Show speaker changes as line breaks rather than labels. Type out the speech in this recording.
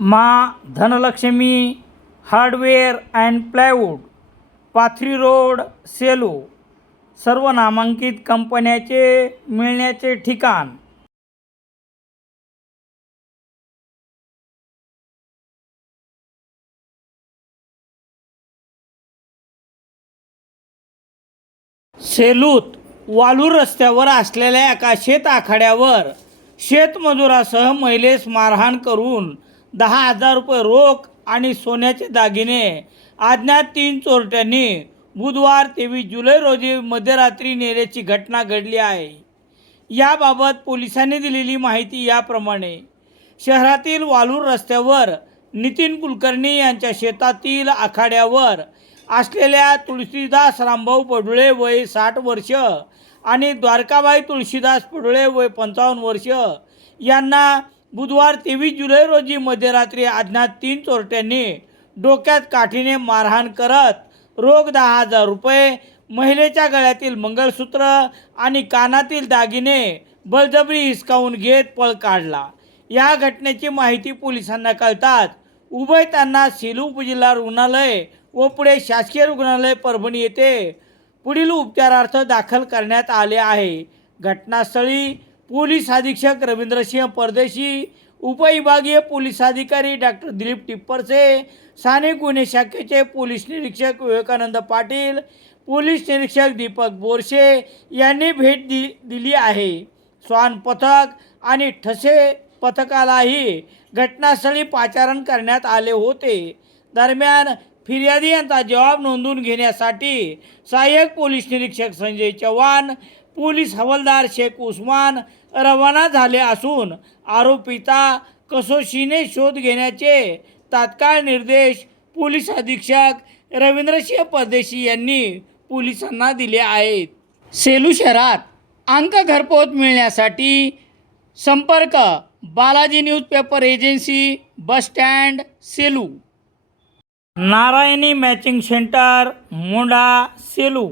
Maa Dhanlaxmi hardware and plywood Pathri road Selu सर्व नामांकित कंपन्याचे मिळण्याचे ठिकाण. सेलूत वालूर रस्त्यावर असलेल्या एका शेत आखाड्यावर शेतमजुरासह महिलेस मारहाण करून दहा हजार रुपये रोख आणि सोन्याचे दागिने. अज्ञात तीन चोरट्यांनी बुधवार तेवीस जुलै रोजी मध्यरात्री नेल्याची घटना घडली आहे. याबाबत पोलिसांनी दिलेली माहिती याप्रमाणे. शहरातील वालूर रस्त्यावर नितीन कुलकर्णी यांच्या शेतातील आखाड्यावर असलेल्या तुळशीदास रामभाऊ पडुळे वय साठ वर्ष आणि द्वारकाबाई तुळशीदास पडुळे वय पंचावन्न वर्ष यांना बुधवार तेवीस जुलै रोजी मध्यरात्री अज्ञात तीन चोरट्यांनी डोक्यात काठीने मारहाण करत रोख दहा हजार रुपये महिलेच्या गळ्यातील मंगळसूत्र आणि कानातील दागिने बळजबरी हिसकावून घेत पळ काढला. या घटनेची माहिती पोलिसांना कळताच उभय त्यांना सेलू उपजिल्हा रुग्णालय व पुढे शासकीय रुग्णालय परभणी येथे पुढील उपचारार्थ दाखल करण्यात आले आहे. घटनास्थळी पोलीस अधीक्षक रवींद्रसिंह परदेशी उपविभागीय पोलीस अधिकारी डॉक्टर दिलीप टिप्परसे साने गुन्हे शाखेचे पोलीस निरीक्षक विवेकानंद पाटील पोलीस निरीक्षक दीपक बोरशे यांनी भेट दि दिली आहे. श्वान पथक आणि ठसे पथकालाही घटनास्थळी पाचारण करण्यात आले होते. दरम्यान फिर्यादी यांचा जबाब नोंदवून घेण्यासाठी सहाय्यक पोलीस निरीक्षक संजय चव्हाण पोलीस हवालदार शेख उस्मान रवाना झाले असून आरोपीचा कसोशीने शोध घेण्याचे तात्काळ निर्देश पोलीस अधीक्षक रवींद्रसिंह परदेशी यांनी पोलिसांना दिले आहेत. सेलू शहरात अंक घरपोच मिळण्यासाठी संपर्क Balaji newspaper agency bus stand Selu. Narayani matching centre Monda Selu.